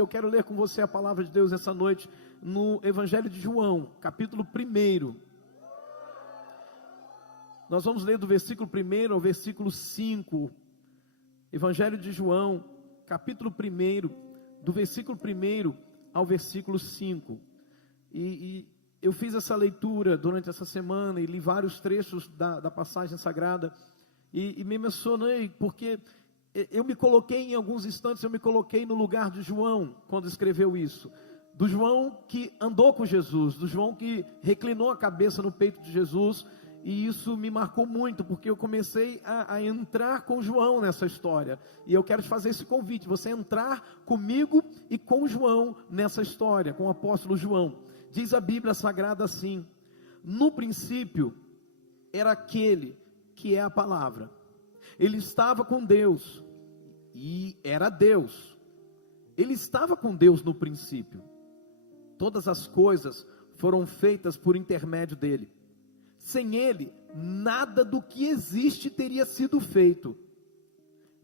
Eu quero ler com você a palavra de Deus essa noite no Evangelho de João, capítulo 1. Nós vamos ler do versículo 1 ao versículo 5. Evangelho de João, capítulo 1, do versículo 1 ao versículo 5. E eu fiz essa leitura durante essa semana e li vários trechos da passagem sagrada e me emocionei, porque eu me coloquei em alguns instantes, eu me coloquei no lugar de João, quando escreveu isso. Do João que andou com Jesus, do João que reclinou a cabeça no peito de Jesus, e isso me marcou muito, porque eu comecei a entrar com João nessa história, e eu quero te fazer esse convite, você entrar comigo e com João nessa história, com o apóstolo João. Diz a Bíblia Sagrada assim: no princípio era aquele que é a palavra, ele estava com Deus, e era Deus, ele estava com Deus no princípio, todas as coisas foram feitas por intermédio dele, sem ele, nada do que existe teria sido feito.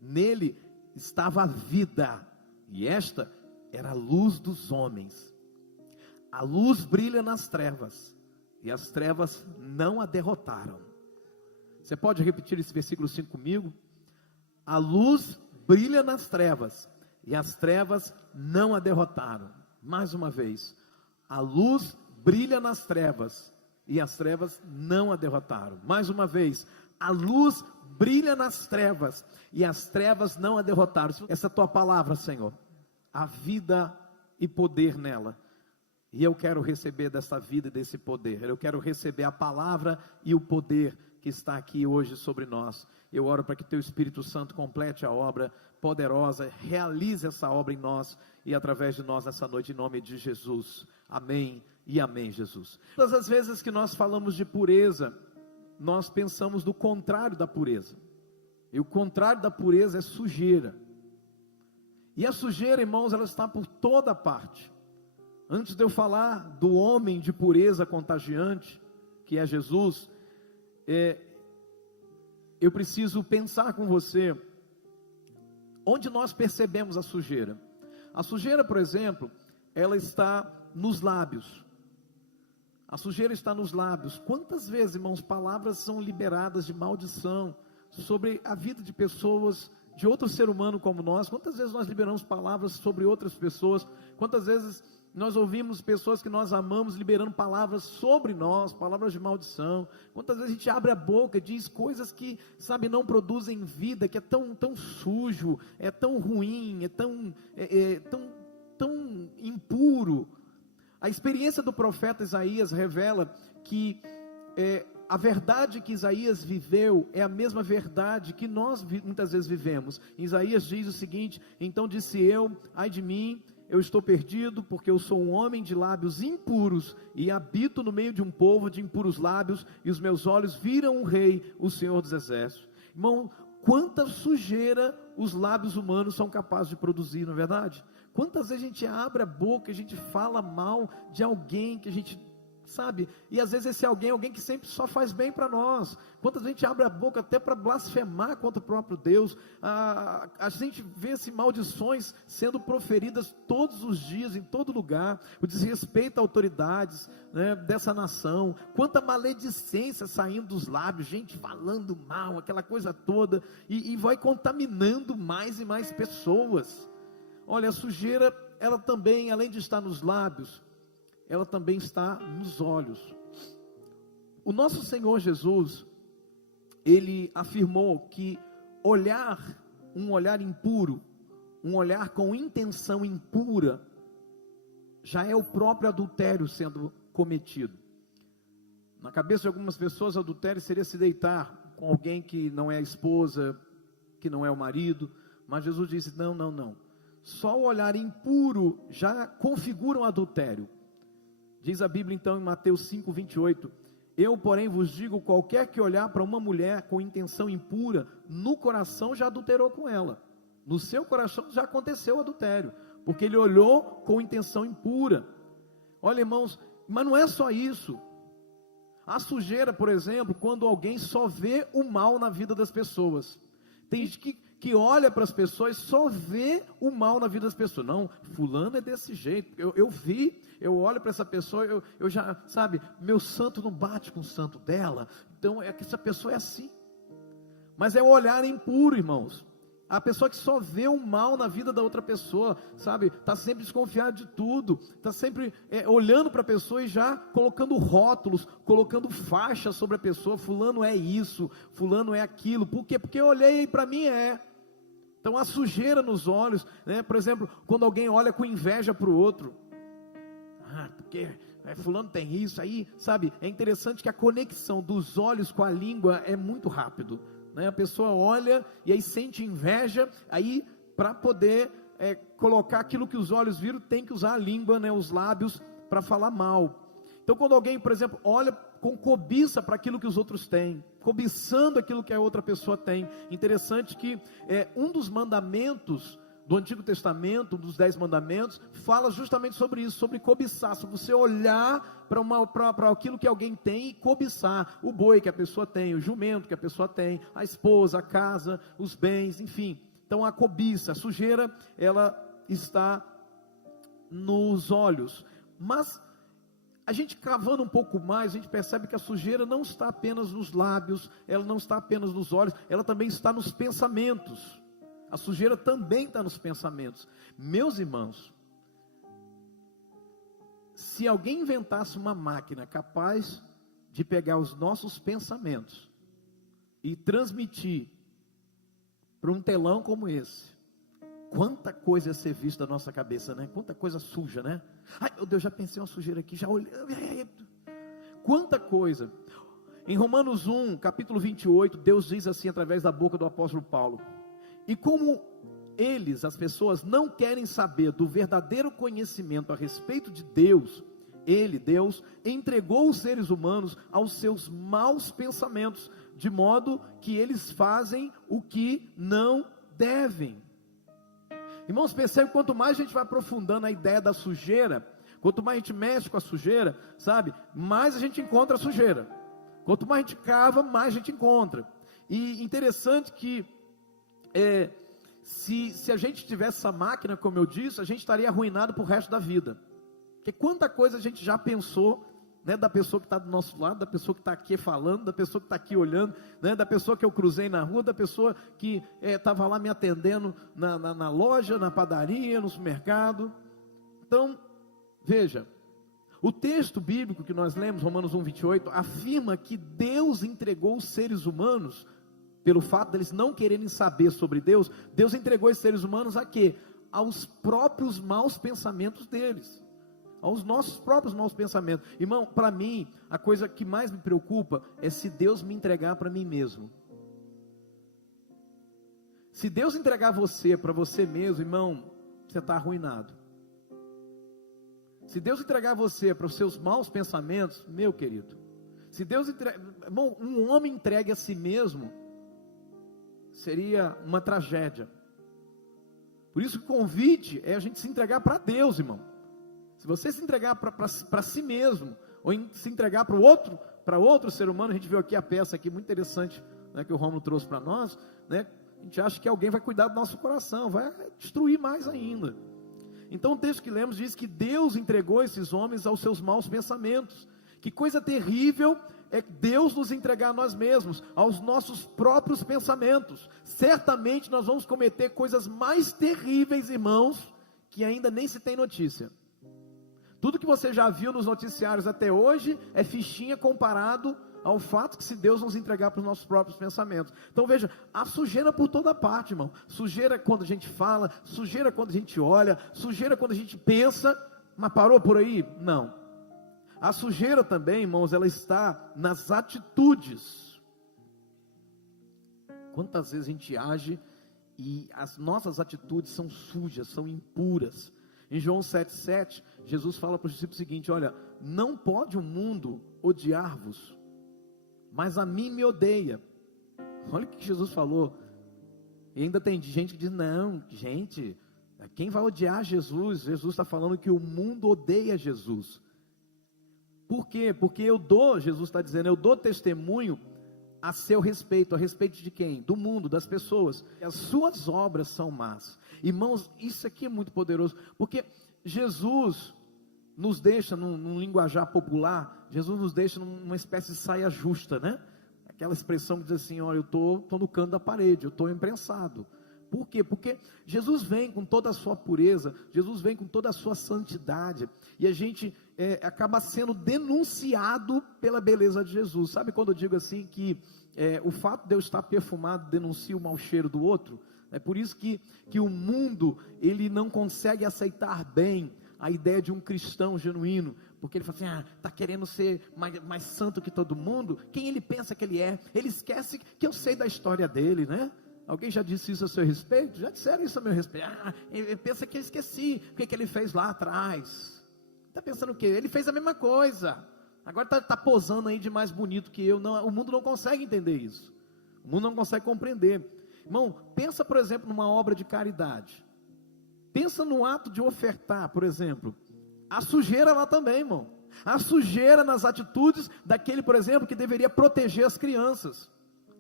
Nele estava a vida, e esta era a luz dos homens. A luz brilha nas trevas, e as trevas não a derrotaram. Você pode repetir esse versículo 5 comigo? A luz brilha nas trevas, e as trevas não a derrotaram. Mais uma vez, a luz brilha nas trevas, e as trevas não a derrotaram. Mais uma vez, a luz brilha nas trevas, e as trevas não a derrotaram. Essa é a tua palavra, Senhor, a vida e poder nela, e eu quero receber dessa vida e desse poder. Eu quero receber a palavra e o poder que está aqui hoje sobre nós. Eu oro para que teu Espírito Santo complete a obra poderosa, realize essa obra em nós e através de nós nessa noite, em nome de Jesus. Amém e amém, Jesus. Todas as vezes que nós falamos de pureza, nós pensamos no contrário da pureza, e o contrário da pureza é sujeira. E a sujeira, irmãos, ela está por toda parte. Antes de eu falar do homem de pureza contagiante, que é Jesus, eu preciso pensar com você, onde nós percebemos a sujeira. A sujeira, por exemplo, ela está nos lábios. A sujeira está nos lábios. Quantas vezes, irmãos, palavras são liberadas de maldição sobre a vida de pessoas, de outro ser humano como nós? Quantas vezes nós liberamos palavras sobre outras pessoas? Quantas vezes nós ouvimos pessoas que nós amamos liberando palavras sobre nós, palavras de maldição? Quantas vezes a gente abre a boca e diz coisas que, sabe, não produzem vida, que é tão sujo, é tão ruim, é tão impuro. A experiência do profeta Isaías revela que a verdade que Isaías viveu é a mesma verdade que nós muitas vezes vivemos. Isaías diz o seguinte: então disse eu, ai de mim, eu estou perdido, porque eu sou um homem de lábios impuros, e habito no meio de um povo de impuros lábios, e os meus olhos viram o Rei, o Senhor dos Exércitos. Irmão, quanta sujeira os lábios humanos são capazes de produzir, não é verdade? Quantas vezes a gente abre a boca, a gente fala mal de alguém que a gente sabe, e às vezes esse alguém que sempre só faz bem para nós. Quantas vezes a gente abre a boca até para blasfemar contra o próprio Deus? A gente vê maldições sendo proferidas todos os dias, em todo lugar, o desrespeito a autoridades, né, dessa nação. Quanta maledicência saindo dos lábios, gente falando mal, aquela coisa toda, e vai contaminando mais e mais pessoas. Olha, a sujeira, ela também, além de estar nos lábios, ela também está nos olhos. O nosso Senhor Jesus, Ele afirmou que um olhar impuro, um olhar com intenção impura, já é o próprio adultério sendo cometido. Na cabeça de algumas pessoas, adultério seria se deitar com alguém que não é a esposa, que não é o marido, mas Jesus disse, não. Só o olhar impuro já configura um adultério. Diz a Bíblia então em Mateus 5:28, eu porém vos digo, qualquer que olhar para uma mulher com intenção impura, no coração já adulterou com ela. No seu coração já aconteceu o adultério, porque ele olhou com intenção impura. Olha, irmãos, mas não é só isso. A sujeira, por exemplo, quando alguém só vê o mal na vida das pessoas. Tem gente que olha para as pessoas e só vê o mal na vida das pessoas. Não, fulano é desse jeito, eu olho para essa pessoa, eu já, sabe, meu santo não bate com o santo dela, então é que essa pessoa é assim. Mas é o olhar impuro, irmãos. A pessoa que só vê o mal na vida da outra pessoa, sabe, está sempre desconfiado de tudo, está sempre olhando para a pessoa e já colocando rótulos, colocando faixas sobre a pessoa. Fulano é isso, fulano é aquilo. Por quê? Porque eu olhei e para mim é. Então a sujeira nos olhos, né? Por exemplo, quando alguém olha com inveja para o outro, porque fulano tem isso aí, sabe, é interessante que a conexão dos olhos com a língua é muito rápido. A pessoa olha e aí sente inveja, aí para poder colocar aquilo que os olhos viram, tem que usar a língua, os lábios, para falar mal. Então quando alguém, por exemplo, olha com cobiça para aquilo que os outros têm, cobiçando aquilo que a outra pessoa tem, interessante que um dos mandamentos do Antigo Testamento, um dos 10 mandamentos, fala justamente sobre isso, sobre cobiçar, sobre você olhar para aquilo que alguém tem e cobiçar, o boi que a pessoa tem, o jumento que a pessoa tem, a esposa, a casa, os bens, enfim. Então a cobiça, a sujeira, ela está nos olhos. Mas a gente cavando um pouco mais, a gente percebe que a sujeira não está apenas nos lábios, ela não está apenas nos olhos, ela também está nos pensamentos. A sujeira também está nos pensamentos. Meus irmãos, se alguém inventasse uma máquina capaz de pegar os nossos pensamentos e transmitir para um telão como esse, quanta coisa ia ser vista da nossa cabeça, né? Quanta coisa suja, né? Ai, meu Deus, já pensei uma sujeira aqui, já olhei. Quanta coisa. Em Romanos 1, capítulo 28, Deus diz assim através da boca do apóstolo Paulo: e como eles, as pessoas, não querem saber do verdadeiro conhecimento a respeito de Deus, Deus, entregou os seres humanos aos seus maus pensamentos, de modo que eles fazem o que não devem. Irmãos, percebe, quanto mais a gente vai aprofundando a ideia da sujeira, quanto mais a gente mexe com a sujeira, sabe, mais a gente encontra a sujeira. Quanto mais a gente cava, mais a gente encontra. E interessante que se a gente tivesse essa máquina, como eu disse, a gente estaria arruinado para o resto da vida. Porque quanta coisa a gente já pensou, da pessoa que está do nosso lado, da pessoa que está aqui falando, da pessoa que está aqui olhando, da pessoa que eu cruzei na rua, da pessoa que estava lá me atendendo na loja, na padaria, no supermercado. Então, veja, o texto bíblico que nós lemos, Romanos 1, 28, afirma que Deus entregou os seres humanos, pelo fato deles não quererem saber sobre Deus, Deus entregou esses seres humanos a quê? Aos próprios maus pensamentos deles, aos nossos próprios maus pensamentos. Irmão, para mim, a coisa que mais me preocupa é se Deus me entregar para mim mesmo. Se Deus entregar você para você mesmo, irmão, você está arruinado. Se Deus entregar você para os seus maus pensamentos, meu querido, se Deus irmão, um homem entregue a si mesmo, seria uma tragédia. Por isso o convite é a gente se entregar para Deus, irmão. Se você se entregar para si mesmo, ou se entregar para outro ser humano, a gente viu aqui a peça aqui muito interessante, que o Rômulo trouxe para nós, a gente acha que alguém vai cuidar do nosso coração, vai destruir mais ainda. Então o texto que lemos diz que Deus entregou esses homens aos seus maus pensamentos. Que coisa terrível é Deus nos entregar a nós mesmos, aos nossos próprios pensamentos. Certamente nós vamos cometer coisas mais terríveis, irmãos, que ainda nem se tem notícia. Tudo que você já viu nos noticiários até hoje é fichinha comparado ao fato que se Deus nos entregar para os nossos próprios pensamentos. Então veja, há sujeira por toda parte, irmão. Sujeira quando a gente fala, sujeira quando a gente olha, sujeira quando a gente pensa. Mas parou por aí? Não. A sujeira também, irmãos, ela está nas atitudes. Quantas vezes a gente age e as nossas atitudes são sujas, são impuras. Em João 7,7, Jesus fala para os discípulos o seguinte: olha, não pode o mundo odiar-vos, mas a mim me odeia. Olha o que Jesus falou. E ainda tem gente que diz: não, gente, quem vai odiar Jesus? Jesus está falando que o mundo odeia Jesus. Por quê? Porque Jesus está dizendo, eu dou testemunho a seu respeito. A respeito de quem? Do mundo, das pessoas. As suas obras são más. Irmãos, isso aqui é muito poderoso, porque Jesus nos deixa, num linguajar popular, Jesus nos deixa numa espécie de saia justa, né? Aquela expressão que diz assim: olha, eu estou no canto da parede, eu estou imprensado. Por quê? Porque Jesus vem com toda a sua pureza, Jesus vem com toda a sua santidade, e a gente acaba sendo denunciado pela beleza de Jesus. Sabe quando eu digo assim que o fato de eu estar perfumado denuncia o mau cheiro do outro? É por isso que o mundo, ele não consegue aceitar bem a ideia de um cristão genuíno, porque ele fala assim: está querendo ser mais santo que todo mundo. Quem ele pensa que ele é? Ele esquece que eu sei da história dele, né? Alguém já disse isso a seu respeito? Já disseram isso a meu respeito. Ele pensa que eu esqueci o que ele fez lá atrás. Está pensando o quê? Ele fez a mesma coisa, agora está posando aí de mais bonito que eu. Não, o mundo não consegue entender isso, o mundo não consegue compreender. Irmão, pensa por exemplo numa obra de caridade, pensa no ato de ofertar, por exemplo. A sujeira lá também, irmão, a sujeira nas atitudes daquele, por exemplo, que deveria proteger as crianças,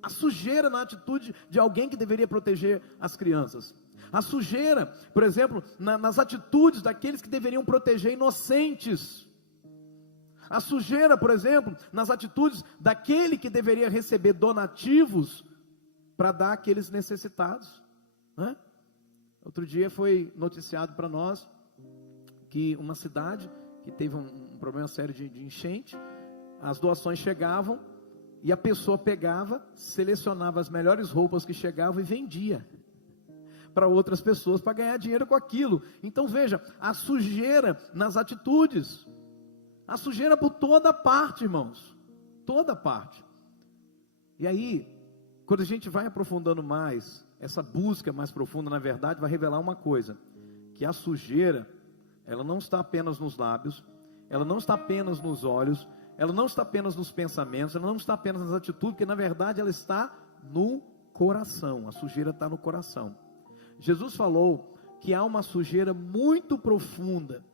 a sujeira na atitude de alguém que deveria proteger as crianças, a sujeira, por exemplo, nas atitudes daqueles que deveriam proteger inocentes, a sujeira, por exemplo, nas atitudes daquele que deveria receber donativos para dar àqueles necessitados, né? Outro dia foi noticiado para nós que uma cidade que teve um problema sério de enchente, as doações chegavam e a pessoa pegava, selecionava as melhores roupas que chegavam e vendia para outras pessoas para ganhar dinheiro com aquilo. Então veja, a sujeira nas atitudes, a sujeira por toda parte, irmãos, toda parte. E aí, quando a gente vai aprofundando mais, essa busca mais profunda, na verdade, vai revelar uma coisa: que a sujeira, ela não está apenas nos lábios, ela não está apenas nos olhos, ela não está apenas nos pensamentos, ela não está apenas nas atitudes, porque na verdade ela está no coração. A sujeira está no coração. Jesus falou que há uma sujeira muito profunda,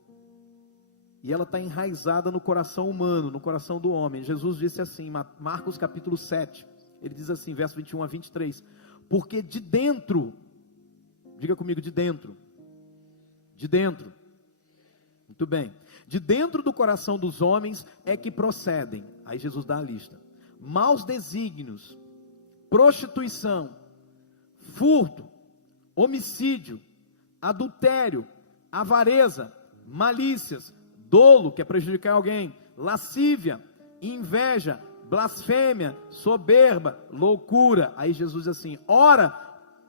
e ela está enraizada no coração humano, no coração do homem. Jesus disse assim, Marcos capítulo 7, ele diz assim, verso 21 a 23, porque de dentro, diga comigo, de dentro, muito bem, de dentro do coração dos homens é que procedem, aí Jesus dá a lista: maus desígnios, prostituição, furto, homicídio, adultério, avareza, malícias, dolo, que é prejudicar alguém, lascívia, inveja, blasfêmia, soberba, loucura. Aí Jesus diz assim: ora,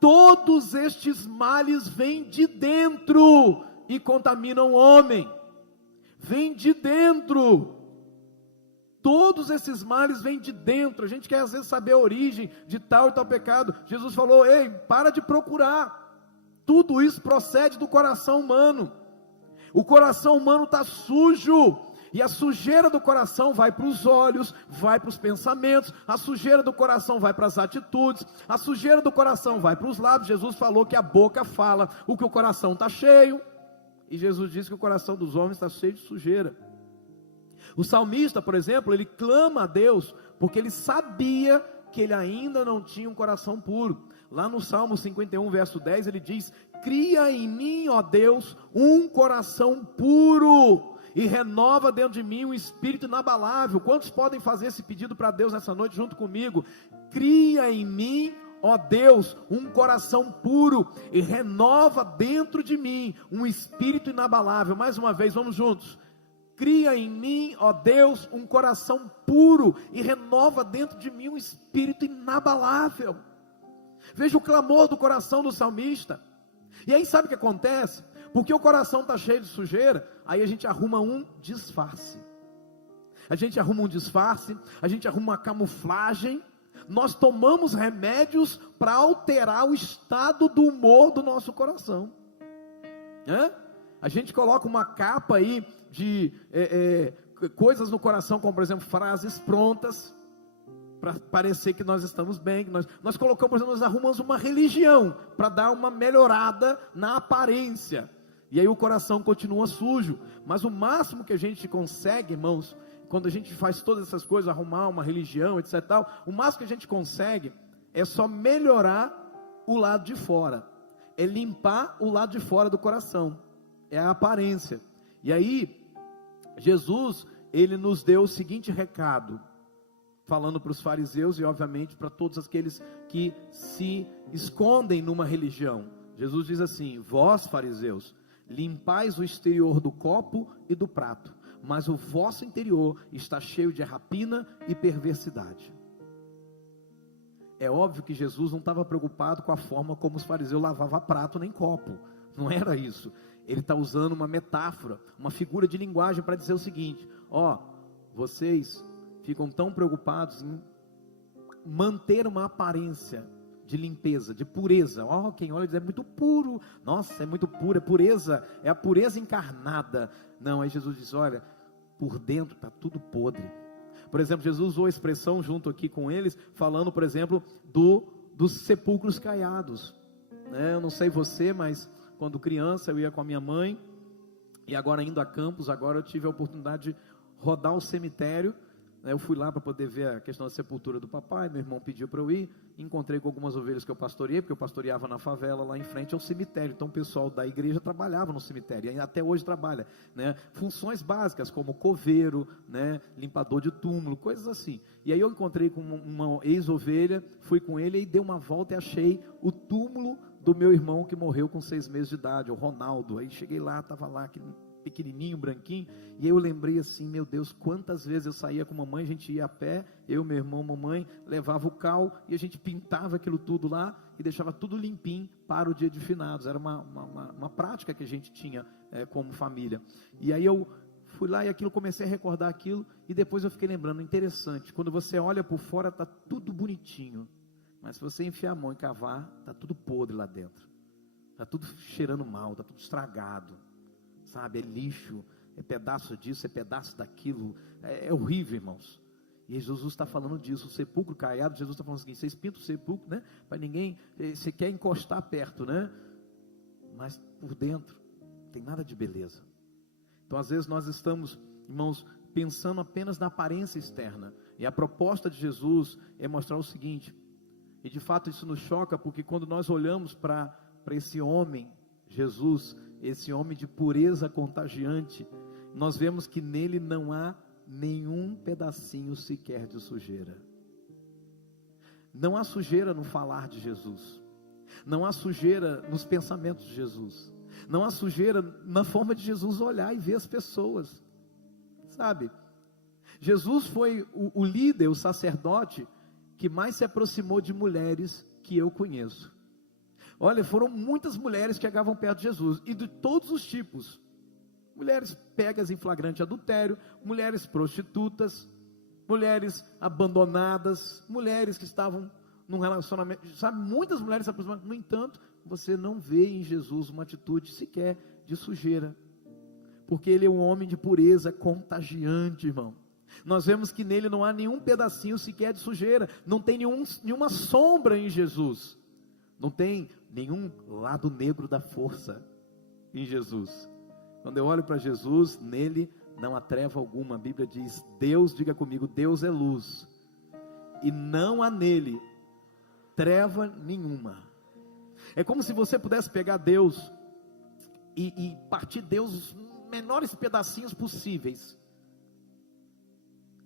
todos estes males vêm de dentro e contaminam o homem. Vem de dentro. Todos esses males vêm de dentro. A gente quer às vezes saber a origem de tal e tal pecado. Jesus falou: ei, para de procurar. Tudo isso procede do coração humano. O coração humano está sujo. E a sujeira do coração vai para os olhos, vai para os pensamentos, a sujeira do coração vai para as atitudes, a sujeira do coração vai para os lábios. Jesus falou que a boca fala o que o coração está cheio. E Jesus disse que o coração dos homens está cheio de sujeira. O salmista, por exemplo, ele clama a Deus, porque ele sabia que ele ainda não tinha um coração puro. Lá no Salmo 51, verso 10, ele diz: cria em mim, ó Deus, um coração puro, e renova dentro de mim um espírito inabalável. Quantos podem fazer esse pedido para Deus nessa noite junto comigo? Cria em mim, ó Deus, um coração puro, e renova dentro de mim um espírito inabalável. Mais uma vez, vamos juntos. Cria em mim, ó Deus, um coração puro, e renova dentro de mim um espírito inabalável. Veja o clamor do coração do salmista. E aí sabe o que acontece? Porque o coração está cheio de sujeira, aí a gente arruma um disfarce. A gente arruma uma camuflagem. Nós tomamos remédios para alterar o estado do humor do nosso coração. A gente coloca uma capa aí de coisas no coração, como por exemplo frases prontas, para parecer que nós estamos bem. Nós colocamos, por exemplo, nós arrumamos uma religião para dar uma melhorada na aparência. E aí o coração continua sujo. Mas o máximo que a gente consegue, irmãos, quando a gente faz todas essas coisas, arrumar uma religião, etc. Tal, o máximo que a gente consegue é só melhorar o lado de fora, é limpar o lado de fora do coração, é a aparência. E aí, Jesus, ele nos deu o seguinte recado, falando para os fariseus e obviamente para todos aqueles que se escondem numa religião. Jesus diz assim: vós fariseus, limpais o exterior do copo e do prato, mas o vosso interior está cheio de rapina e perversidade. É óbvio que Jesus não estava preocupado com a forma como os fariseus lavavam prato nem copo, não era isso. Ele está usando uma metáfora, uma figura de linguagem para dizer o seguinte: vocês ficam tão preocupados em manter uma aparência de limpeza, de pureza. Quem olha diz: é muito puro, nossa, é muito puro, é pureza, é a pureza encarnada. Não, aí Jesus diz: olha, por dentro está tudo podre. Por exemplo, Jesus usou a expressão junto aqui com eles, falando, por exemplo, dos sepulcros caiados. Eu não sei você, mas quando criança eu ia com a minha mãe, e agora indo a Campos, agora eu tive a oportunidade de rodar o cemitério. Eu fui lá para poder ver a questão da sepultura do papai, meu irmão pediu para eu ir, encontrei com algumas ovelhas que eu pastoreei, porque eu pastoreava na favela, lá em frente ao cemitério, então o pessoal da igreja trabalhava no cemitério, e até hoje trabalha, funções básicas, como coveiro, limpador de túmulo, coisas assim. E aí eu encontrei com uma ex-ovelha, fui com ele, e dei uma volta e achei o túmulo do meu irmão que morreu com 6 meses de idade, o Ronaldo. Aí cheguei lá, estava lá, aquele pequenininho, branquinho, e aí eu lembrei assim: meu Deus, quantas vezes eu saía com mamãe, a gente ia a pé, eu, meu irmão, mamãe, levava o cal, e a gente pintava aquilo tudo lá, e deixava tudo limpinho para o dia de finados. Era uma prática que a gente tinha como família. E aí eu fui lá e aquilo, comecei a recordar aquilo, e depois eu fiquei lembrando, interessante, quando você olha por fora, está tudo bonitinho, mas se você enfiar a mão e cavar, está tudo podre lá dentro, está tudo cheirando mal, está tudo estragado, sabe, é lixo, é pedaço disso, é pedaço daquilo, é horrível, irmãos. E Jesus está falando disso, o sepulcro caiado. Jesus está falando o seguinte: vocês pintam o sepulcro, para ninguém, você quer encostar perto, mas por dentro, não tem nada de beleza. Então às vezes nós estamos, irmãos, pensando apenas na aparência externa, e a proposta de Jesus é mostrar o seguinte, e de fato isso nos choca, porque quando nós olhamos para esse homem, Jesus, esse homem de pureza contagiante, nós vemos que nele não há nenhum pedacinho sequer de sujeira. Não há sujeira no falar de Jesus, não há sujeira nos pensamentos de Jesus, não há sujeira na forma de Jesus olhar e ver as pessoas, sabe? Jesus foi o líder, o sacerdote que mais se aproximou de mulheres que eu conheço. Olha, foram muitas mulheres que chegavam perto de Jesus, e de todos os tipos: mulheres pegas em flagrante adultério, mulheres prostitutas, mulheres abandonadas, mulheres que estavam num relacionamento, sabe, muitas mulheres se aproximaram. No entanto, você não vê em Jesus uma atitude sequer de sujeira, porque ele é um homem de pureza contagiante, irmão. Nós vemos que nele não há nenhum pedacinho sequer de sujeira, não tem nenhuma sombra em Jesus, não tem nenhum lado negro da força em Jesus. Quando eu olho para Jesus, nele não há treva alguma. A Bíblia diz: Deus, diga comigo, Deus é luz, e não há nele treva nenhuma. É como se você pudesse pegar Deus e partir Deus os menores pedacinhos possíveis.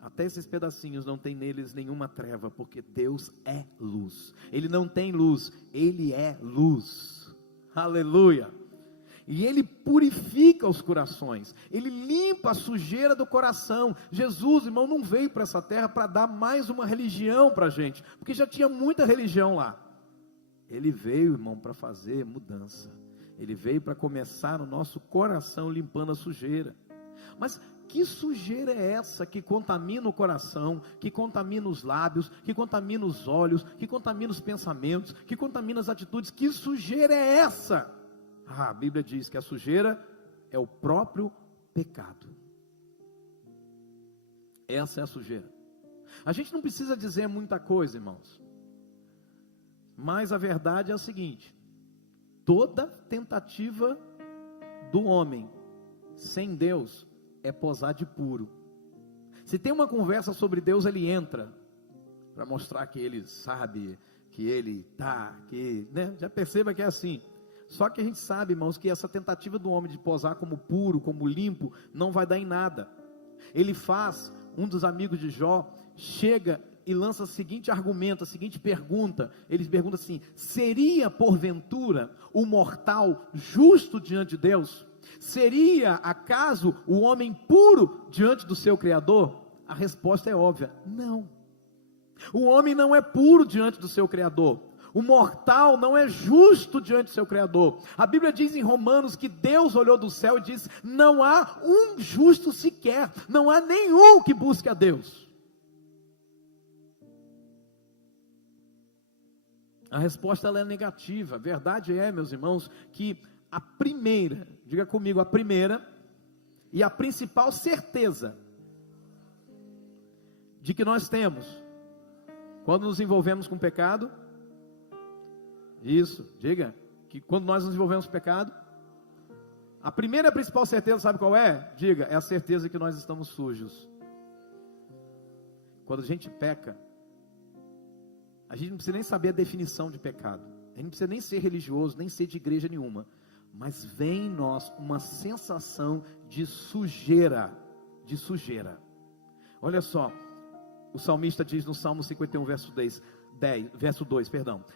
Até esses pedacinhos não tem neles nenhuma treva, porque Deus é luz. Ele não tem luz, Ele é luz. Aleluia. E Ele purifica os corações, Ele limpa a sujeira do coração. Jesus, irmão, não veio para essa terra para dar mais uma religião para a gente, porque já tinha muita religião lá. Ele veio, irmão, para fazer mudança. Ele veio para começar no nosso coração, limpando a sujeira. Mas que sujeira é essa que contamina o coração, que contamina os lábios, que contamina os olhos, que contamina os pensamentos, que contamina as atitudes? Que sujeira é essa? A Bíblia diz que a sujeira é o próprio pecado. Essa é a sujeira. A gente não precisa dizer muita coisa, irmãos, mas a verdade é a seguinte: toda tentativa do homem sem Deus é posar de puro. Se tem uma conversa sobre Deus, ele entra para mostrar que ele sabe, que ele né? Já perceba que é assim. Só que a gente sabe, irmãos, que essa tentativa do homem de posar como puro, como limpo, não vai dar em nada. Ele faz, um dos amigos de Jó, chega e lança o seguinte argumento, a seguinte pergunta. Ele pergunta assim: seria porventura o mortal justo diante de Deus? Seria acaso o homem puro diante do seu Criador? A resposta é óbvia: não. O homem não é puro diante do seu Criador. O mortal não é justo diante do seu Criador. A Bíblia diz em Romanos que Deus olhou do céu e disse: não há um justo sequer, não há nenhum que busque a Deus. A resposta ela é negativa. A verdade é, meus irmãos, que a primeira, diga comigo, a primeira e a principal certeza de que nós temos quando nos envolvemos com pecado, isso, diga, que quando nós nos envolvemos com pecado, a primeira e a principal certeza, sabe qual é? Diga, é a certeza que nós estamos sujos. Quando a gente peca, a gente não precisa nem saber a definição de pecado, a gente não precisa nem ser religioso, nem ser de igreja nenhuma, mas vem em nós uma sensação de sujeira, Olha só, o salmista diz no Salmo 51, verso 2,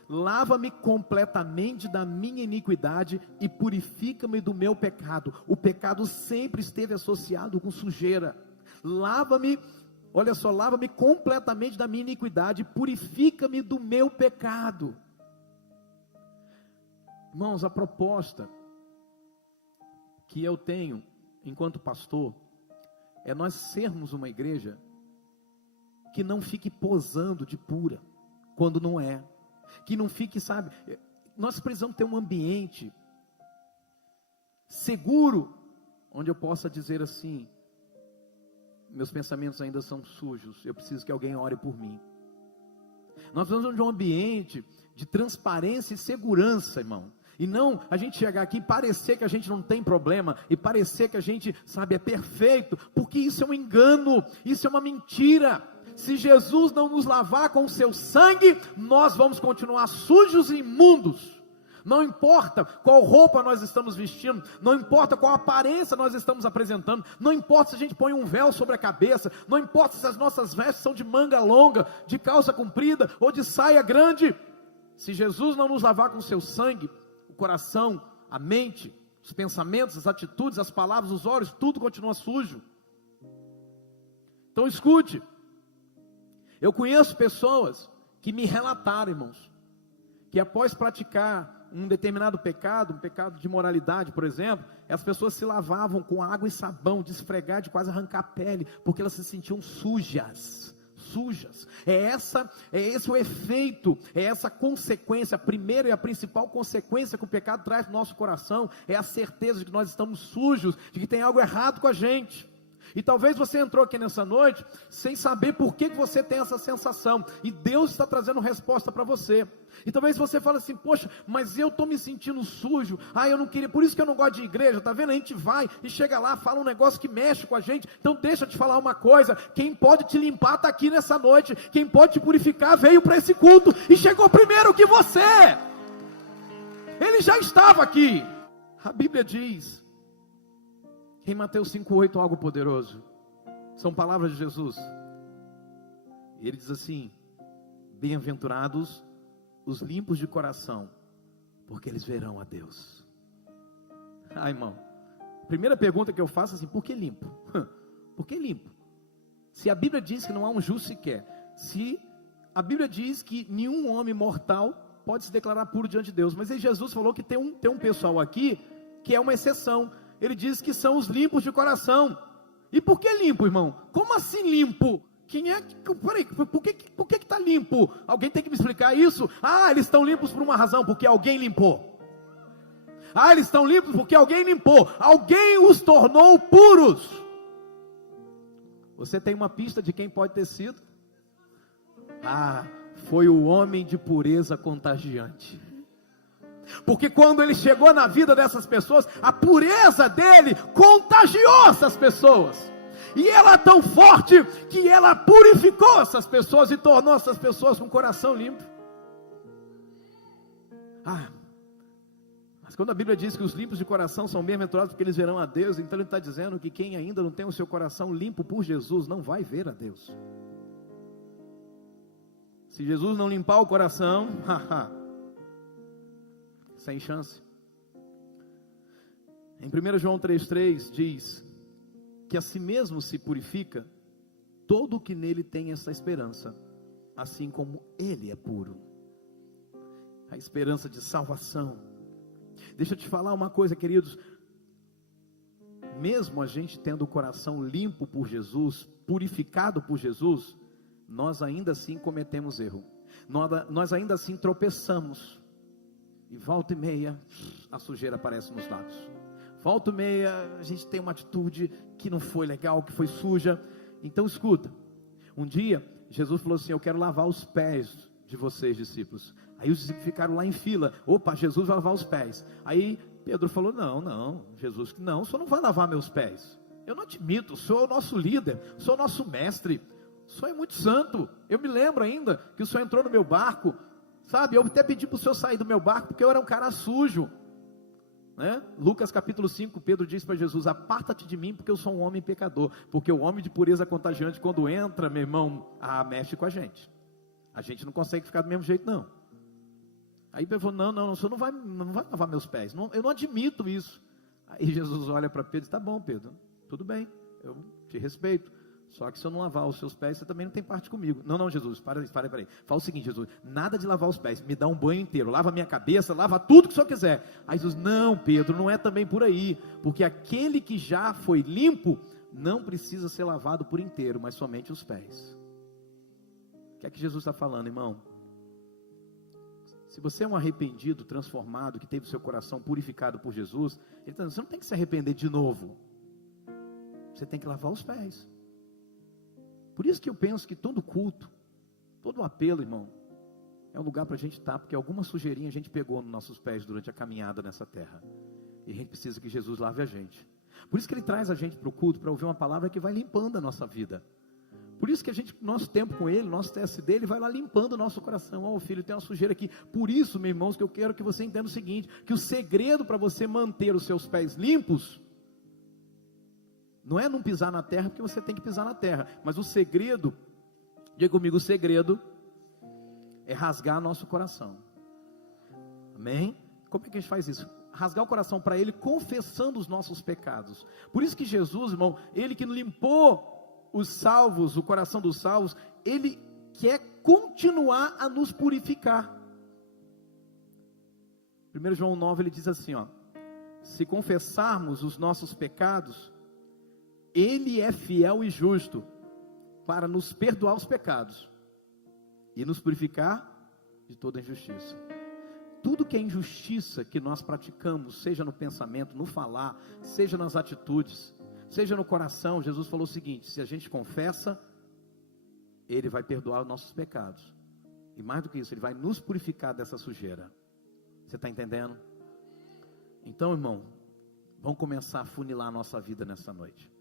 lava-me completamente da minha iniquidade e purifica-me do meu pecado. O pecado sempre esteve associado com sujeira. Lava-me, olha só, lava-me completamente da minha iniquidade e purifica-me do meu pecado. Irmãos, a proposta que eu tenho enquanto pastor é nós sermos uma igreja que não fique posando de pura quando não é, que não fique, sabe, nós precisamos ter um ambiente seguro, onde eu possa dizer assim: meus pensamentos ainda são sujos, eu preciso que alguém ore por mim. Nós precisamos de um ambiente de transparência e segurança, irmão, e não a gente chegar aqui e parecer que a gente não tem problema, e parecer que a gente, sabe, é perfeito, porque isso é um engano, isso é uma mentira. Se Jesus não nos lavar com o seu sangue, nós vamos continuar sujos e imundos. Não importa qual roupa nós estamos vestindo, não importa qual aparência nós estamos apresentando, não importa se a gente põe um véu sobre a cabeça, não importa se as nossas vestes são de manga longa, de calça comprida ou de saia grande. Se Jesus não nos lavar com o seu sangue, o coração, a mente, os pensamentos, as atitudes, as palavras, os olhos, tudo continua sujo. Então escute. Eu conheço pessoas que me relataram, irmãos, que após praticar um determinado pecado, um pecado de imoralidade, por exemplo, as pessoas se lavavam com água e sabão, de esfregar, de quase arrancar a pele, porque elas se sentiam sujas. É esse o efeito, é essa consequência, a primeira e a principal consequência que o pecado traz no nosso coração, é a certeza de que nós estamos sujos, de que tem algo errado com a gente. E talvez você entrou aqui nessa noite sem saber por que você tem essa sensação, e Deus está trazendo resposta para você. E talvez você fale assim: poxa, mas eu estou me sentindo sujo, eu não queria, por isso que eu não gosto de igreja. Está vendo? A gente vai e chega lá, fala um negócio que mexe com a gente. Então deixa eu te falar uma coisa: quem pode te limpar está aqui nessa noite, quem pode te purificar veio para esse culto e chegou primeiro que você. Ele já estava aqui. A Bíblia diz em Mateus 5,8 algo poderoso, são palavras de Jesus. Ele diz assim: bem-aventurados os limpos de coração, porque eles verão a Deus. Irmão, primeira pergunta que eu faço é assim: por que limpo? Por que limpo? Se a Bíblia diz que não há um justo sequer, se a Bíblia diz que nenhum homem mortal pode se declarar puro diante de Deus, mas aí Jesus falou que tem um pessoal aqui que é uma exceção. Ele diz que são os limpos de coração. E por que limpo, irmão? Como assim limpo? Peraí, por que está limpo? Alguém tem que me explicar isso? Eles estão limpos por uma razão: porque alguém limpou. Eles estão limpos porque alguém limpou. Alguém os tornou puros. Você tem uma pista de quem pode ter sido? Foi o homem de pureza contagiante. Porque quando ele chegou na vida dessas pessoas, a pureza dele contagiou essas pessoas. E ela é tão forte que ela purificou essas pessoas e tornou essas pessoas com o coração limpo. Mas quando a Bíblia diz que os limpos de coração são bem-aventurados porque eles verão a Deus, então ele está dizendo que quem ainda não tem o seu coração limpo por Jesus não vai ver a Deus. Se Jesus não limpar o coração, sem chance. Em 1 João 3,3 diz que a si mesmo se purifica todo o que nele tem essa esperança, assim como ele é puro. A esperança de salvação. Deixa eu te falar uma coisa, queridos. Mesmo a gente tendo o coração limpo por Jesus, purificado por Jesus, nós ainda assim cometemos erro. Nós ainda assim tropeçamos. E volta e meia, a sujeira aparece nos lábios. Volta e meia, a gente tem uma atitude que não foi legal, que foi suja. Então escuta, um dia, Jesus falou assim: eu quero lavar os pés de vocês, discípulos. Aí os discípulos ficaram lá em fila. Opa, Jesus vai lavar os pés. Aí Pedro falou: não, Jesus, não, o senhor não vai lavar meus pés. Eu não admito, o senhor é o nosso líder, o senhor é o nosso mestre, o senhor é muito santo. Eu me lembro ainda que o senhor entrou no meu barco, sabe, eu até pedi para o senhor sair do meu barco, porque eu era um cara sujo, né? Lucas capítulo 5, Pedro diz para Jesus: aparta-te de mim, porque eu sou um homem pecador. Porque o homem de pureza contagiante, quando entra, meu irmão, mexe com a gente não consegue ficar do mesmo jeito, não. Aí Pedro falou: não, o senhor não vai lavar meus pés, eu não admito isso. Aí Jesus olha para Pedro e diz: tá bom, Pedro, tudo bem, eu te respeito, só que se eu não lavar os seus pés, você também não tem parte comigo. Não, Jesus, para aí. Fala o seguinte, Jesus: nada de lavar os pés, me dá um banho inteiro, lava a minha cabeça, lava tudo que o senhor quiser. Aí Jesus: não, Pedro, não é também por aí, porque aquele que já foi limpo, não precisa ser lavado por inteiro, mas somente os pés. O que é que Jesus está falando, irmão? Se você é um arrependido, transformado, que teve o seu coração purificado por Jesus, ele está dizendo: você não tem que se arrepender de novo, você tem que lavar os pés. Por isso que eu penso que todo culto, todo apelo, irmão, é um lugar para a gente estar, porque alguma sujeirinha a gente pegou nos nossos pés durante a caminhada nessa terra, e a gente precisa que Jesus lave a gente. Por isso que ele traz a gente para o culto, para ouvir uma palavra que vai limpando a nossa vida. Por isso que a gente, nosso tempo com ele, nosso teste dele, vai lá limpando o nosso coração. Filho, tem uma sujeira aqui. Por isso, meus irmãos, que eu quero que você entenda o seguinte: que o segredo para você manter os seus pés limpos não é não pisar na terra, porque você tem que pisar na terra, mas o segredo, diga comigo, o segredo é rasgar nosso coração. Amém? Como é que a gente faz isso? Rasgar o coração para ele, confessando os nossos pecados. Por isso que Jesus, irmão, ele que limpou os salvos, o coração dos salvos, ele quer continuar a nos purificar. 1 João 9, ele diz assim, se confessarmos os nossos pecados, ele é fiel e justo para nos perdoar os pecados e nos purificar de toda injustiça. Tudo que é injustiça que nós praticamos, seja no pensamento, no falar, seja nas atitudes, seja no coração, Jesus falou o seguinte: se a gente confessa, ele vai perdoar os nossos pecados, e mais do que isso, ele vai nos purificar dessa sujeira. Você está entendendo? Então, irmão, vamos começar a funilar a nossa vida nessa noite.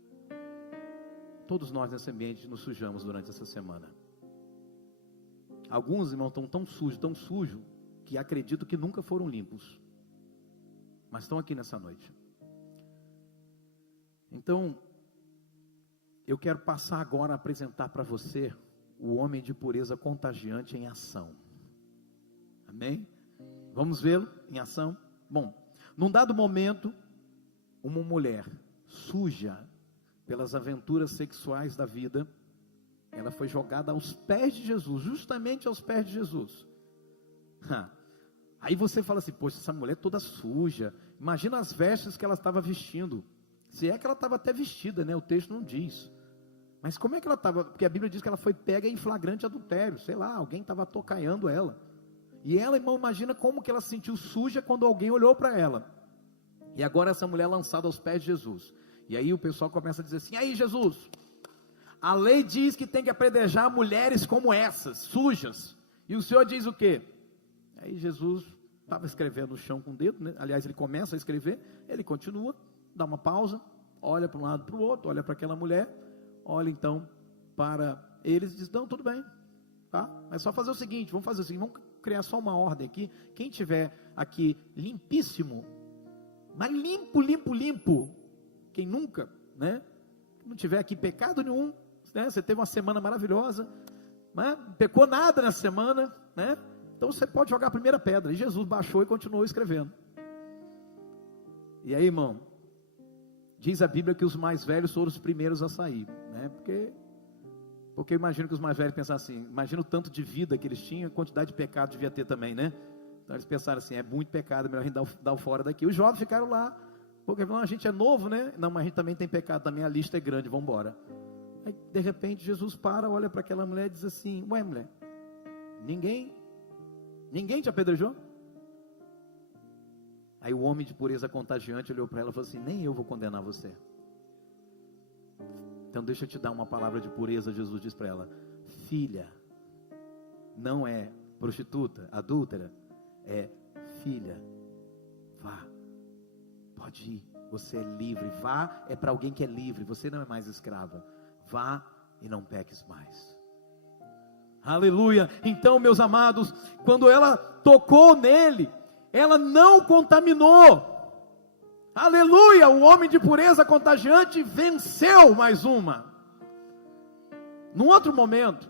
Todos nós nesse ambiente nos sujamos durante essa semana. Alguns, irmãos, estão tão sujos, que acredito que nunca foram limpos, mas estão aqui nessa noite. Então, eu quero passar agora a apresentar para você o homem de pureza contagiante em ação. Amém? Vamos vê-lo em ação? Bom, num dado momento, uma mulher suja pelas aventuras sexuais da vida, ela foi jogada aos pés de Jesus, justamente aos pés de Jesus. Aí você fala assim: poxa, essa mulher toda suja, imagina as vestes que ela estava vestindo. Se é que ela estava até vestida, né? O texto não diz. Mas como é que ela estava? Porque a Bíblia diz que ela foi pega em flagrante adultério. Sei lá, alguém estava tocaiando ela. E ela, irmão, imagina como que ela se sentiu suja quando alguém olhou para ela. E agora essa mulher lançada aos pés de Jesus. E aí o pessoal começa a dizer assim: aí Jesus, a lei diz que tem que apedrejar mulheres como essas, sujas. E o Senhor diz o quê? Aí Jesus estava escrevendo no chão com o dedo, né? Aliás, ele começa a escrever, ele continua, dá uma pausa, olha para um lado para o outro, olha para aquela mulher, olha então para eles e diz: não, tudo bem, tá? É só fazer o seguinte, vamos fazer o seguinte, vamos criar só uma ordem aqui. Quem tiver aqui limpíssimo, mas limpo, quem nunca, né? Não tiver aqui pecado nenhum, né? Você teve uma semana maravilhosa, né? Não pecou nada nessa semana, né? Então você pode jogar a primeira pedra. E Jesus baixou e continuou escrevendo. E aí, irmão, diz a Bíblia que os mais velhos foram os primeiros a sair, né? Porque eu imagino que os mais velhos pensaram assim, imagina o tanto de vida que eles tinham, a quantidade de pecado devia ter também, né? Então eles pensaram assim, é muito pecado, melhor a gente dar o fora daqui. Os jovens ficaram lá, porque a gente é novo, né? Não, mas a gente também tem pecado, também a lista é grande, vamos embora. Aí de repente Jesus para, olha para aquela mulher e diz assim: ué, mulher, ninguém te apedrejou? Aí o homem de pureza contagiante olhou para ela e falou assim: nem eu vou condenar você. Então deixa eu te dar uma palavra de pureza. Jesus diz para ela: filha, não é prostituta, adúltera, é filha, vá, pode ir, você é livre. Vá é para alguém que é livre, você não é mais escrava. Vá e não peques mais. Aleluia. Então, meus amados, quando ela tocou nele, ela não contaminou. Aleluia, o homem de pureza contagiante venceu mais uma. Num outro momento,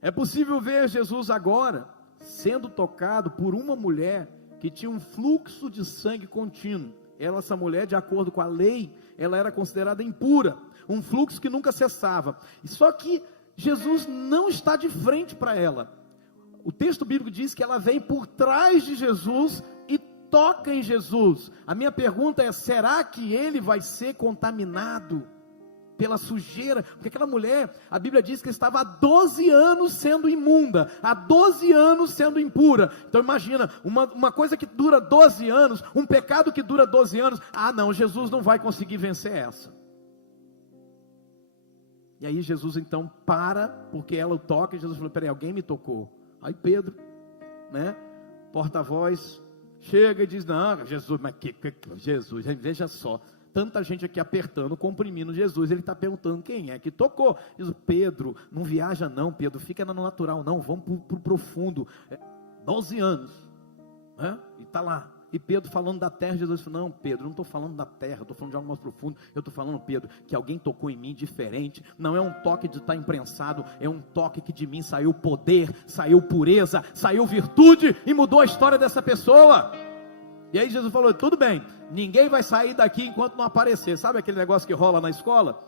é possível ver Jesus agora sendo tocado por uma mulher que tinha um fluxo de sangue contínuo. Essa mulher, de acordo com a lei, ela era considerada impura, um fluxo que nunca cessava. Só que Jesus não está de frente para ela. O texto bíblico diz que ela vem por trás de Jesus e toca em Jesus. A minha pergunta é: será que ele vai ser contaminado pela sujeira? Porque aquela mulher, a Bíblia diz que estava há 12 anos sendo imunda, há 12 anos sendo impura. Então imagina, uma coisa que dura 12 anos, um pecado que dura 12 anos. Ah não, Jesus não vai conseguir vencer essa. E aí Jesus então para, porque ela o toca, e Jesus falou: peraí, alguém me tocou. Aí Pedro, né, porta-voz, chega e diz: não, Jesus, mas Jesus, veja só, tanta gente aqui apertando, comprimindo Jesus, ele está perguntando quem é que tocou. Diz: Pedro, não viaja não, Pedro, fica no natural não, vamos para o profundo. 12 anos, né? E está lá. E Pedro falando da terra, Jesus falou: não, Pedro, não estou falando da terra, estou falando de algo mais profundo. Eu estou falando, Pedro, que alguém tocou em mim diferente. Não é um toque de estar imprensado, é um toque que de mim saiu poder, saiu pureza, saiu virtude e mudou a história dessa pessoa. E aí Jesus falou: tudo bem, ninguém vai sair daqui enquanto não aparecer. Sabe aquele negócio que rola na escola?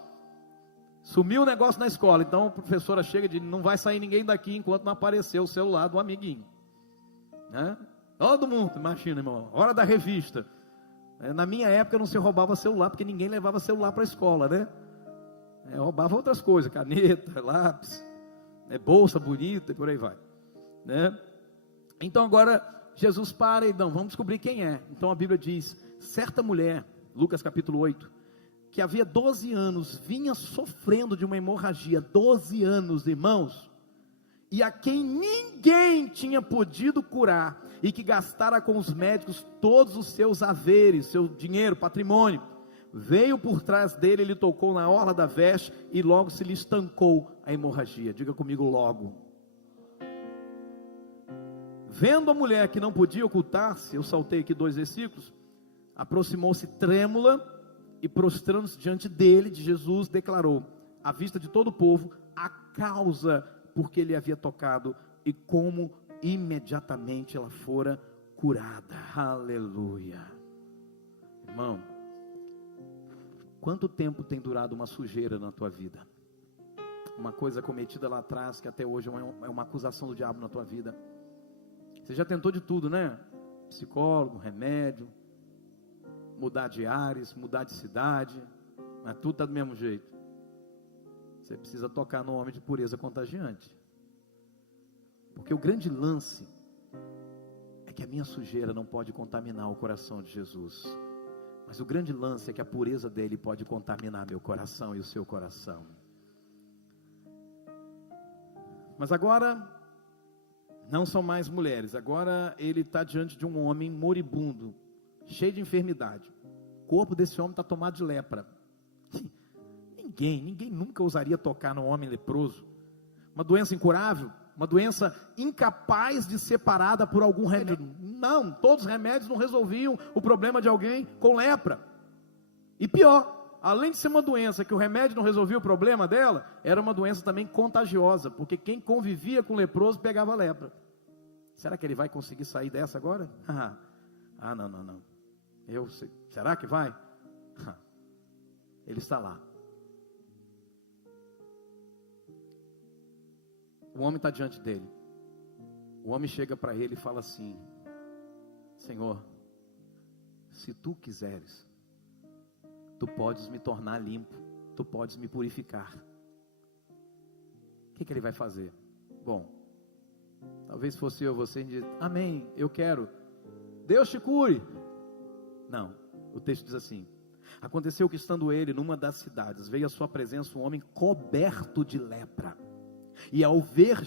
Sumiu o negócio na escola, então a professora chega e diz: não vai sair ninguém daqui enquanto não aparecer o celular do amiguinho, né? Todo mundo, imagina, irmão, hora da revista. Na minha época não se roubava celular, porque ninguém levava celular para a escola, né? Roubava outras coisas, caneta, lápis, bolsa bonita e por aí vai, né? Então agora Jesus para e não, vamos descobrir quem é. Então a Bíblia diz: certa mulher, Lucas capítulo 8, que havia 12 anos, vinha sofrendo de uma hemorragia, 12 anos, irmãos, e a quem ninguém tinha podido curar, e que gastara com os médicos todos os seus haveres, seu dinheiro, patrimônio, veio por trás dele, ele tocou na orla da veste, e logo se lhe estancou a hemorragia. Diga comigo: logo. Vendo a mulher que não podia ocultar-se, eu saltei aqui 2 versículos, aproximou-se trêmula, e prostrando-se diante dele, de Jesus, declarou, à vista de todo o povo, a causa porque ele havia tocado, e como imediatamente ela fora curada. Aleluia. Irmão, quanto tempo tem durado uma sujeira na tua vida? Uma coisa cometida lá atrás, que até hoje é uma acusação do diabo na tua vida. Você já tentou de tudo, né? Psicólogo, remédio, mudar de ares, mudar de cidade, mas tudo está do mesmo jeito. Você precisa tocar no homem de pureza contagiante. Porque o grande lance é que a minha sujeira não pode contaminar o coração de Jesus. Mas o grande lance é que a pureza dele pode contaminar meu coração e o seu coração. Mas agora, não são mais mulheres. Agora ele está diante de um homem moribundo, cheio de enfermidade. O corpo desse homem está tomado de lepra. Ninguém nunca ousaria tocar no homem leproso. Uma doença incurável, uma doença incapaz de ser parada por algum remédio. Não, todos os remédios não resolviam o problema de alguém com lepra. E pior, além de ser uma doença que o remédio não resolvia o problema dela, era uma doença também contagiosa, porque quem convivia com o leproso pegava lepra. Será que ele vai conseguir sair dessa agora? Não. Eu sei. Será que vai? Ele está lá. O homem está diante dele. O homem chega para ele e fala assim: Senhor, se tu quiseres, tu podes me tornar limpo, tu podes me purificar. O que ele vai fazer? Bom, talvez fosse eu, você diz: amém, eu quero, Deus te cure. Não, o texto diz assim: aconteceu que, estando ele numa das cidades, veio à sua presença um homem coberto de lepra. E ao ver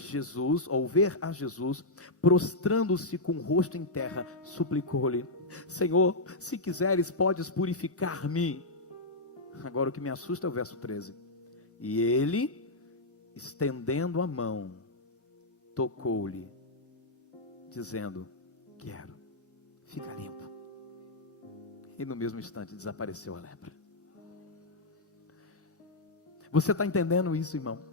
a Jesus, prostrando-se com o rosto em terra, suplicou-lhe: Senhor, se quiseres, podes purificar-me. Agora o que me assusta é o verso 13. E ele, estendendo a mão, tocou-lhe, dizendo: quero, fica limpo. E no mesmo instante desapareceu a lepra. Você está entendendo isso, irmão?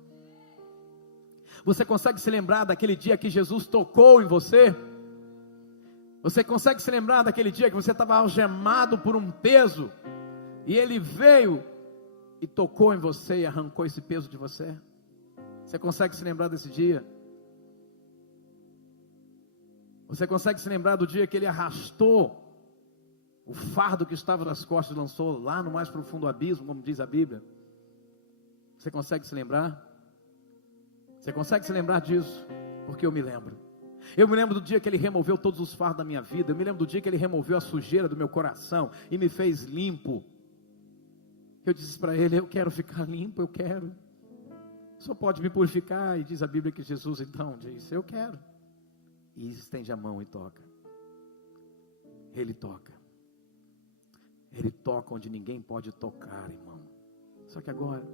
Você consegue se lembrar daquele dia que Jesus tocou em você? Você consegue se lembrar daquele dia que você estava algemado por um peso, e Ele veio e tocou em você e arrancou esse peso de você? Você consegue se lembrar desse dia? Você consegue se lembrar do dia que Ele arrastou o fardo que estava nas costas e lançou lá no mais profundo abismo, como diz a Bíblia? Você consegue se lembrar? Você consegue se lembrar disso? Porque eu me lembro. Eu me lembro do dia que Ele removeu todos os fardos da minha vida. Eu me lembro do dia que Ele removeu a sujeira do meu coração e me fez limpo. Eu disse para Ele: eu quero ficar limpo, eu quero. Só pode me purificar. E diz a Bíblia que Jesus então diz: eu quero. E estende a mão e toca. Ele toca. Ele toca onde ninguém pode tocar, irmão. Só que agora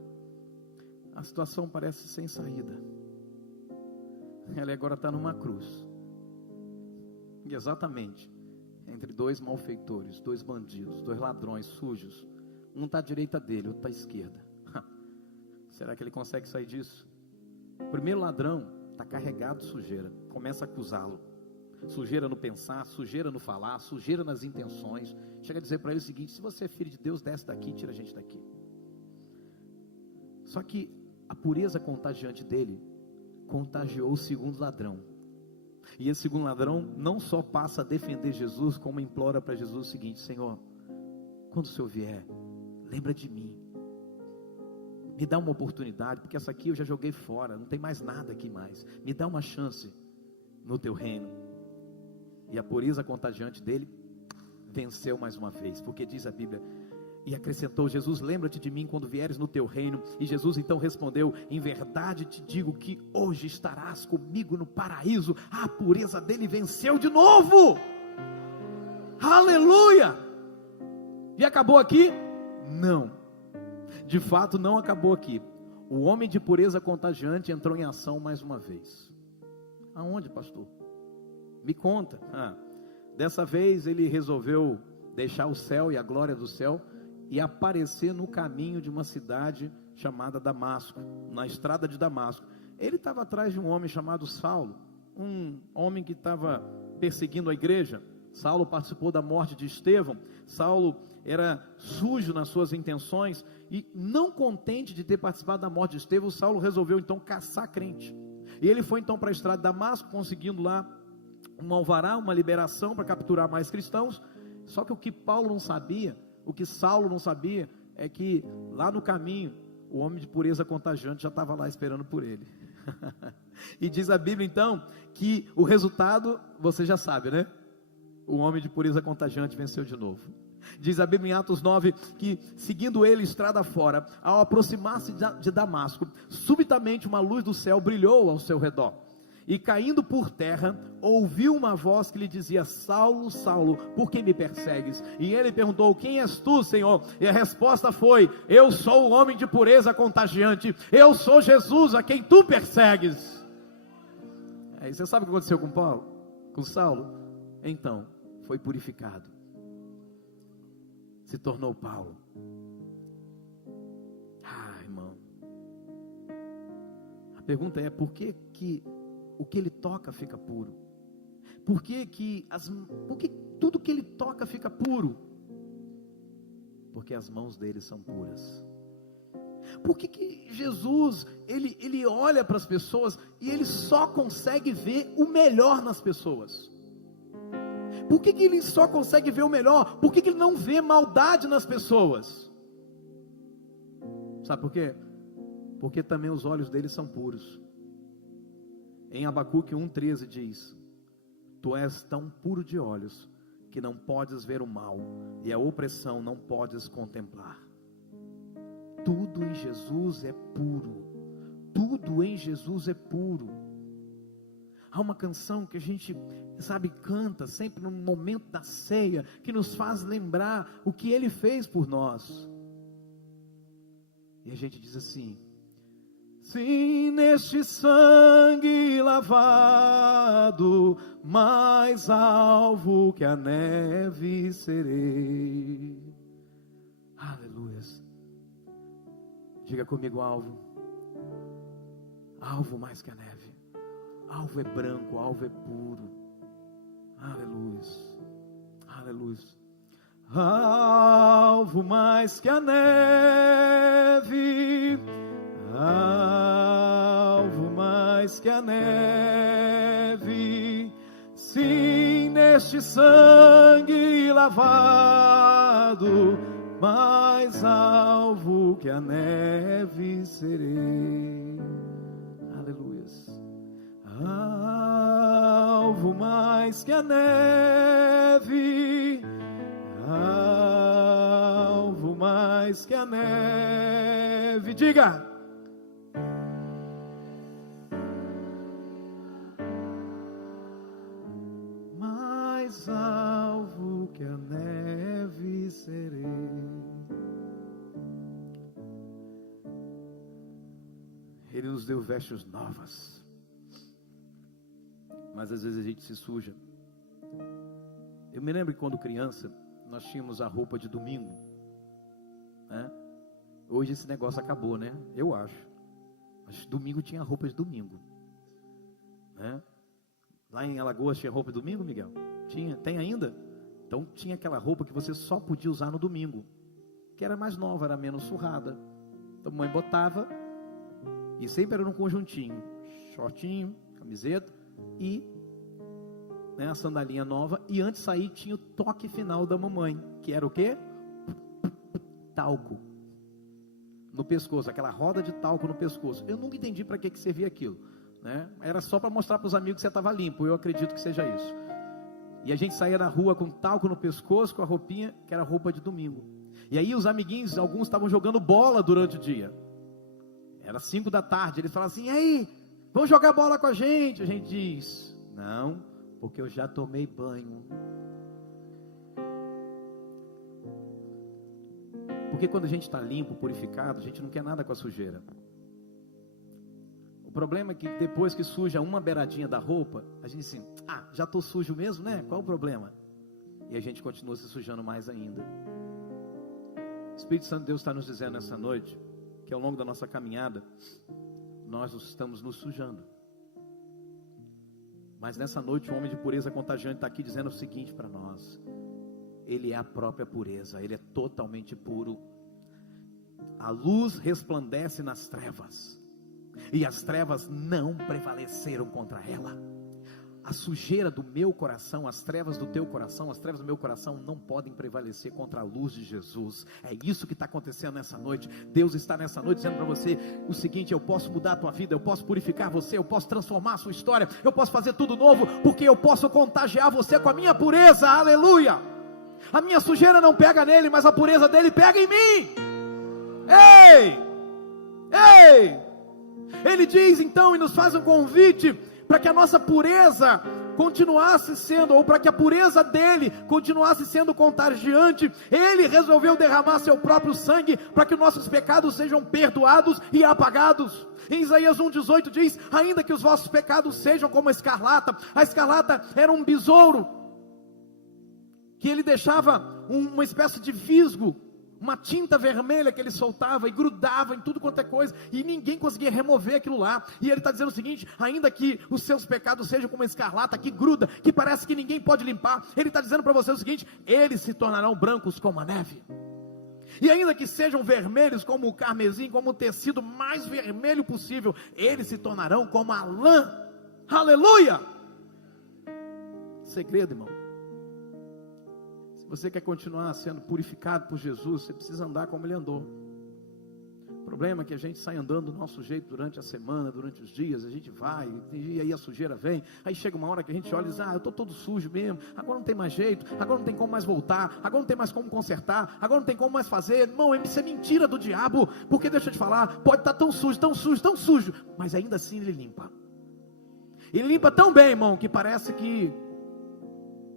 a situação parece sem saída. Ela agora está numa cruz. E exatamente entre dois malfeitores, dois bandidos, dois ladrões sujos. Um está à direita dele, outro está à esquerda. Será que ele consegue sair disso? O primeiro ladrão está carregado de sujeira. Começa a acusá-lo. Sujeira no pensar, sujeira no falar, sujeira nas intenções. Chega a dizer para ele o seguinte: se você é filho de Deus, desce daqui, tira a gente daqui. Só que a pureza contagiante dele contagiou o segundo ladrão. E esse segundo ladrão não só passa a defender Jesus, como implora para Jesus o seguinte: Senhor, quando o Senhor vier, lembra de mim. Me dá uma oportunidade, porque essa aqui eu já joguei fora, não tem mais nada aqui mais. Me dá uma chance no teu reino. E a pureza contagiante dele venceu mais uma vez, porque diz a Bíblia: e acrescentou Jesus: lembra-te de mim quando vieres no teu reino. E Jesus então respondeu: em verdade te digo que hoje estarás comigo no paraíso. A pureza dele venceu de novo. Aleluia! E acabou aqui? Não, de fato não acabou aqui. O homem de pureza contagiante entrou em ação mais uma vez. Aonde, pastor? Me conta. Dessa vez ele resolveu deixar o céu e a glória do céu e aparecer no caminho de uma cidade chamada Damasco, na estrada de Damasco. Ele estava atrás de um homem chamado Saulo, um homem que estava perseguindo a igreja. Saulo participou da morte de Estevão. Saulo era sujo nas suas intenções e, não contente de ter participado da morte de Estevão, Saulo resolveu então caçar crente. E ele foi então para a estrada de Damasco, conseguindo lá um alvará, uma liberação para capturar mais cristãos. Só que o que Paulo não sabia, o que Saulo não sabia, é que lá no caminho o homem de pureza contagiante já estava lá esperando por ele. E diz a Bíblia então que o resultado você já sabe, né? O homem de pureza contagiante venceu de novo. Diz a Bíblia em Atos 9 que, seguindo ele estrada fora, ao aproximar-se de Damasco, subitamente uma luz do céu brilhou ao seu redor. E caindo por terra, ouviu uma voz que lhe dizia: Saulo, Saulo, por que me persegues? E ele perguntou: quem és tu, Senhor? E a resposta foi: eu sou o homem de pureza contagiante, eu sou Jesus a quem tu persegues. Aí você sabe o que aconteceu com Paulo? Com Saulo? Então, foi purificado, se tornou Paulo. Irmão, a pergunta é: por que o que ele toca fica puro? Por que tudo que ele toca fica puro? Porque as mãos dele são puras. Por que Jesus, ele olha para as pessoas e ele só consegue ver o melhor nas pessoas? Por que ele só consegue ver o melhor? Por que ele não vê maldade nas pessoas? Sabe por quê? Porque também os olhos dele são puros. Em Abacuque 1,13 diz: tu és tão puro de olhos, que não podes ver o mal, e a opressão não podes contemplar. Tudo em Jesus é puro. Tudo em Jesus é puro. Há uma canção que a gente, canta sempre no momento da ceia, que nos faz lembrar o que Ele fez por nós. E a gente diz assim: sim, neste sangue lavado, mais alvo que a neve serei. Aleluias. Diga comigo: alvo. Alvo mais que a neve. Alvo é branco, alvo é puro. Aleluias. Aleluias. Alvo mais que a neve. Alvo mais que a neve, sim, neste sangue lavado, mais alvo que a neve serei. Aleluias. Alvo mais que a neve, alvo mais que a neve. Diga: alvo que a neve serei. Ele nos deu vestes novas, mas às vezes a gente se suja. Eu me lembro que quando criança nós tínhamos a roupa de domingo, né? Hoje esse negócio acabou, né? Eu acho. Mas domingo tinha roupa de domingo, né? Lá em Alagoas tinha roupa de domingo, Miguel? Tinha, tem ainda? Então tinha aquela roupa que você só podia usar no domingo, que era mais nova, era menos surrada. Então a mãe botava, e sempre era num conjuntinho, shortinho, camiseta e a sandalinha nova. E antes de sair tinha o toque final da mamãe, que era o quê? Talco no pescoço, aquela roda de talco no pescoço. Eu nunca entendi para que servia aquilo, né? Era só para mostrar para os amigos que você estava limpo. Eu acredito que seja isso. E a gente saía na rua com talco no pescoço, com a roupinha que era roupa de domingo. E aí os amiguinhos, alguns estavam jogando bola durante o dia. Era 5 da tarde, eles falavam assim: e aí, vamos jogar bola com a gente? A gente diz: não, porque eu já tomei banho. Porque quando a gente está limpo, purificado, a gente não quer nada com a sujeira. O problema é que depois que suja uma beiradinha da roupa, a gente diz assim: já estou sujo mesmo, né? Qual o problema? E a gente continua se sujando mais ainda. O Espírito Santo de Deus está nos dizendo nessa noite que ao longo da nossa caminhada nós estamos nos sujando. Mas nessa noite o homem de pureza contagiante está aqui dizendo o seguinte para nós: ele é a própria pureza, ele é totalmente puro. A luz resplandece nas trevas, e as trevas não prevaleceram contra ela. A sujeira do meu coração, as trevas do teu coração, as trevas do meu coração não podem prevalecer contra a luz de Jesus. É isso que está acontecendo nessa noite. Deus está nessa noite dizendo para você o seguinte: eu posso mudar a tua vida, eu posso purificar você, eu posso transformar a sua história, eu posso fazer tudo novo, porque eu posso contagiar você com a minha pureza. Aleluia! A minha sujeira não pega nele, mas a pureza dele pega em mim. Ei! Ei! Ele diz então e nos faz um convite para que a nossa pureza continuasse sendo, ou para que a pureza dele continuasse sendo contagiante, ele resolveu derramar seu próprio sangue, para que nossos pecados sejam perdoados e apagados. Em Isaías 1,18 diz: ainda que os vossos pecados sejam como a escarlata era um besouro, que ele deixava uma espécie de visgo, uma tinta vermelha que ele soltava e grudava em tudo quanto é coisa, e ninguém conseguia remover aquilo lá. E ele está dizendo o seguinte: ainda que os seus pecados sejam como a escarlata, que gruda, que parece que ninguém pode limpar, ele está dizendo para você o seguinte: eles se tornarão brancos como a neve. E ainda que sejam vermelhos como o carmesim, como o tecido mais vermelho possível, eles se tornarão como a lã. Aleluia! Segredo, irmão: se você quer continuar sendo purificado por Jesus, você precisa andar como ele andou. O problema é que a gente sai andando do nosso jeito durante a semana, durante os dias, a gente vai, e aí a sujeira vem, aí chega uma hora que a gente olha e diz: eu estou todo sujo mesmo, agora não tem mais jeito, agora não tem como mais voltar, agora não tem mais como consertar, agora não tem como mais fazer. Irmão, isso é mentira do diabo, porque deixa eu te falar, pode estar tão sujo, tão sujo, tão sujo, mas ainda assim ele limpa. Ele limpa tão bem, irmão, que parece que,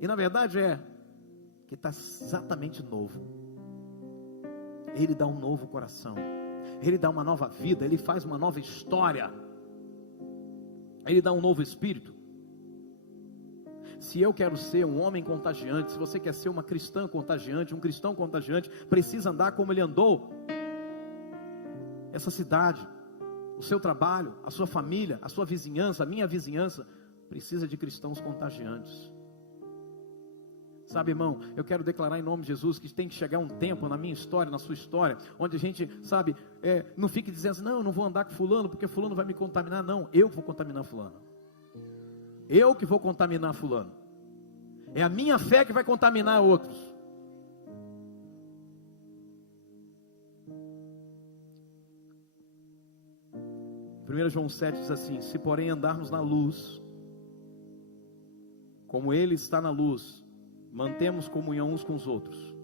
e na verdade que está exatamente novo. Ele dá um novo coração, ele dá uma nova vida, ele faz uma nova história, ele dá um novo espírito. Se eu quero ser um homem contagiante, se você quer ser uma cristã contagiante, um cristão contagiante, precisa andar como ele andou. Essa cidade, o seu trabalho, a sua família, a sua vizinhança, a minha vizinhança, precisa de cristãos contagiantes. Sabe, irmão, eu quero declarar em nome de Jesus que tem que chegar um tempo na minha história, na sua história, onde a gente, sabe, não fique dizendo assim: não, eu não vou andar com fulano, porque fulano vai me contaminar. Não, eu que vou contaminar fulano. Eu que vou contaminar fulano. É a minha fé que vai contaminar outros. Em 1 João 7 diz assim: se porém andarmos na luz, como ele está na luz, mantemos comunhão uns com os outros.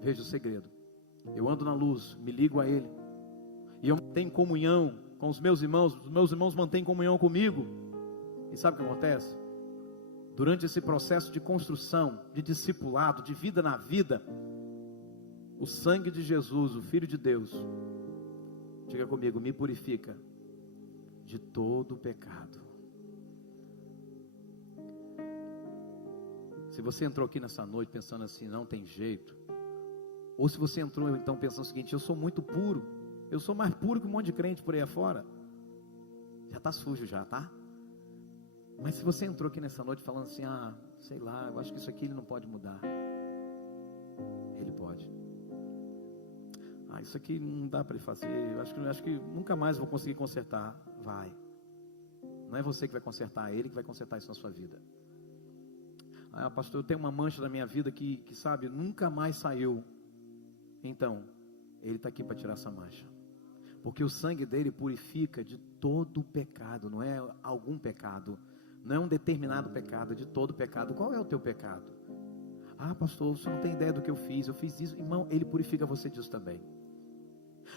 Veja o segredo: eu ando na luz, me ligo a ele, e eu mantenho comunhão com os meus irmãos mantêm comunhão comigo. E sabe o que acontece? Durante esse processo de construção, de discipulado, de vida na vida, o sangue de Jesus, o Filho de Deus, diga comigo, me purifica de todo pecado. Se você entrou aqui nessa noite pensando assim: não tem jeito, ou se você entrou então pensando o seguinte: eu sou muito puro, eu sou mais puro que um monte de crente por aí afora, já está sujo já, tá? Mas se você entrou aqui nessa noite falando assim: sei lá, eu acho que isso aqui ele não pode mudar. Ele pode. Isso aqui não dá para ele fazer, eu acho que nunca mais vou conseguir consertar. Vai. Não é você que vai consertar, é ele que vai consertar isso na sua vida. Pastor, eu tenho uma mancha na minha vida que sabe, nunca mais saiu. Então, ele está aqui para tirar essa mancha, porque o sangue dele purifica de todo pecado. Não é algum pecado, não é um determinado pecado, é de todo pecado. Qual é o teu pecado? Pastor, você não tem ideia do que eu fiz isso. Irmão, ele purifica você disso também.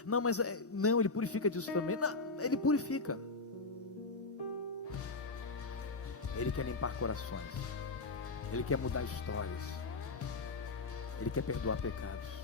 Não, mas não, ele purifica disso também. Não, ele purifica. Ele quer limpar corações, ele quer mudar histórias, ele quer perdoar pecados.